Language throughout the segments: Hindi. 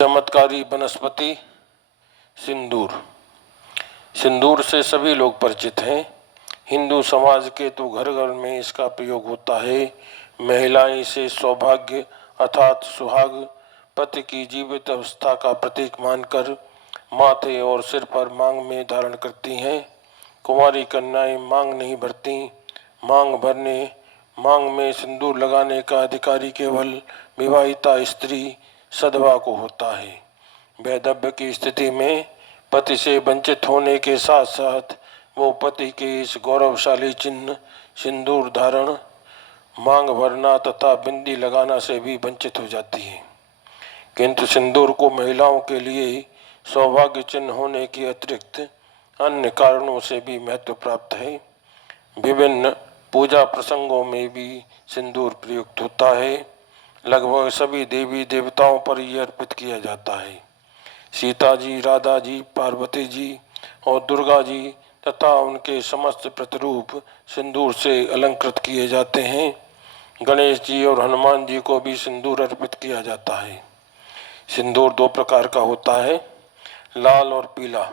चमत्कारी वनस्पति सिंदूर। सिंदूर से सभी लोग परिचित हैं। हिंदू समाज के तो घर घर में इसका प्रयोग होता है। महिलाएं इसे सौभाग्य अर्थात सुहाग, पति की जीवित अवस्था का प्रतीक मानकर माथे और सिर पर मांग में धारण करती हैं। कुंवारी कन्याएं मांग नहीं भरती। मांग में सिंदूर लगाने का अधिकारी केवल विवाहिता स्त्री सधवा को होता है। वैधव्य की स्थिति में पति से वंचित होने के साथ साथ वो पति के इस गौरवशाली चिन्ह सिंदूर धारण, मांग भरना तथा बिंदी लगाना से भी वंचित हो जाती है। किंतु सिंदूर को महिलाओं के लिए सौभाग्य चिन्ह होने के अतिरिक्त अन्य कारणों से भी महत्व प्राप्त है। विभिन्न पूजा प्रसंगों में भी सिंदूर प्रयुक्त होता है। लगभग सभी देवी देवताओं पर यह अर्पित किया जाता है। सीता जी, राधा जी, पार्वती जी और दुर्गा जी तथा उनके समस्त प्रतिरूप सिंदूर से अलंकृत किए जाते हैं। गणेश जी और हनुमान जी को भी सिंदूर अर्पित किया जाता है। सिंदूर दो प्रकार का होता है, लाल और पीला।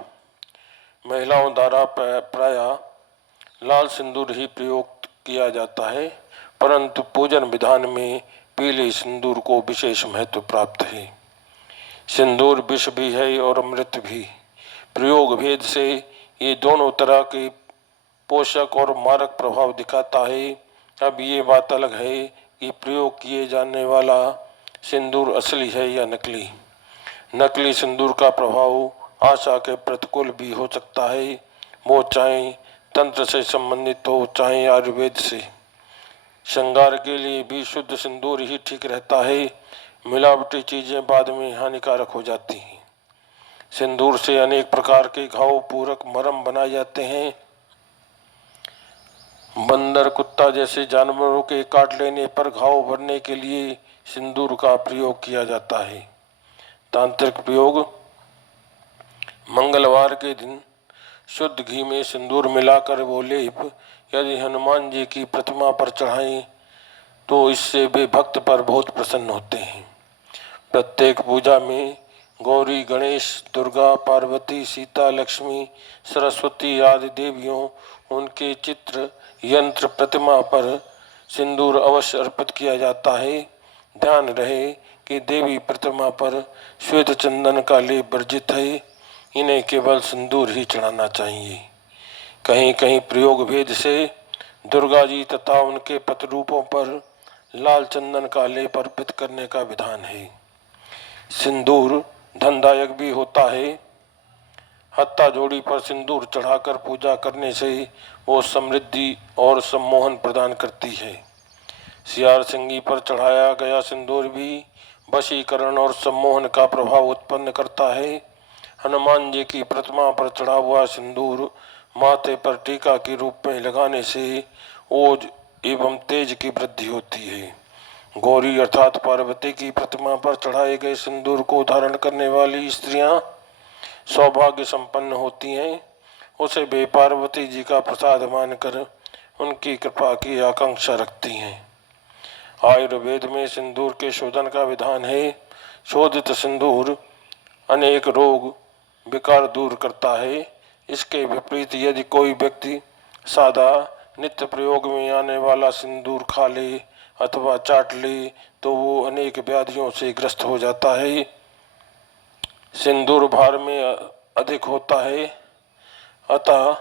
महिलाओं द्वारा प्रायः लाल सिंदूर ही प्रयोग किया जाता है, परंतु पूजन विधान में पीले सिंदूर को विशेष महत्व प्राप्त है। सिंदूर विष भी है और अमृत भी। प्रयोग भेद से ये दोनों तरह के पोषक और मारक प्रभाव दिखाता है। अब ये बात अलग है कि प्रयोग किए जाने वाला सिंदूर असली है या नकली। नकली सिंदूर का प्रभाव आशा के प्रतिकूल भी हो सकता है, वो चाहे तंत्र से संबंधित हो चाहे आयुर्वेद से। श्रृंगार के लिए भी शुद्ध सिंदूर ही ठीक रहता है। मिलावटी चीजें बाद में हानिकारक हो जाती हैं। सिंदूर से अनेक प्रकार के घाव पूरक मरहम बनाए जाते हैं। बंदर, कुत्ता जैसे जानवरों के काट लेने पर घाव भरने के लिए सिंदूर का प्रयोग किया जाता है। तांत्रिक प्रयोग: मंगलवार के दिन शुद्ध घी में सिंदूर मिलाकर वो लेप यदि हनुमान जी की प्रतिमा पर चढ़ाएं तो इससे वे भक्त पर बहुत प्रसन्न होते हैं। प्रत्येक पूजा में गौरी, गणेश, दुर्गा, पार्वती, सीता, लक्ष्मी, सरस्वती आदि देवियों, उनके चित्र, यंत्र, प्रतिमा पर सिंदूर अवश्य अर्पित किया जाता है। ध्यान रहे कि देवी प्रतिमा पर श्वेत चंदन का लेप वर्जित है। इन्हें केवल सिंदूर ही चढ़ाना चाहिए। कहीं कहीं प्रयोग भेद से दुर्गा जी तथा उनके प्रतिरूपों पर लाल चंदन का लेप अर्पित करने का विधान है। सिंदूर धनदायक भी होता है। हत्ता जोड़ी पर सिंदूर चढ़ाकर पूजा करने से वो समृद्धि और सम्मोहन प्रदान करती है। सियार सिंगी पर चढ़ाया गया सिंदूर भी वशीकरण और सम्मोहन का प्रभाव उत्पन्न करता है। हनुमान जी की प्रतिमा पर चढ़ा हुआ सिंदूर माथे पर टीका के रूप में लगाने से ओज एवं तेज की वृद्धि होती है। गौरी अर्थात पार्वती की प्रतिमा पर चढ़ाए गए सिंदूर को धारण करने वाली स्त्रियां सौभाग्य संपन्न होती हैं। उसे वे पार्वती जी का प्रसाद मानकर उनकी कृपा की आकांक्षा रखती हैं। आयुर्वेद में सिंदूर के शोधन का विधान है। शोधित सिंदूर अनेक रोग विकार दूर करता है। इसके विपरीत यदि कोई व्यक्ति सादा नित्य प्रयोग में आने वाला सिंदूर खा ले अथवा चाट ले तो वो अनेक व्याधियों से ग्रस्त हो जाता है। सिंदूर भार में अधिक होता है, अतः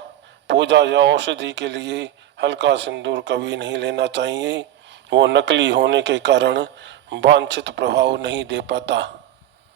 पूजा या औषधि के लिए हल्का सिंदूर कभी नहीं लेना चाहिए। वो नकली होने के कारण वांछित प्रभाव नहीं दे पाता।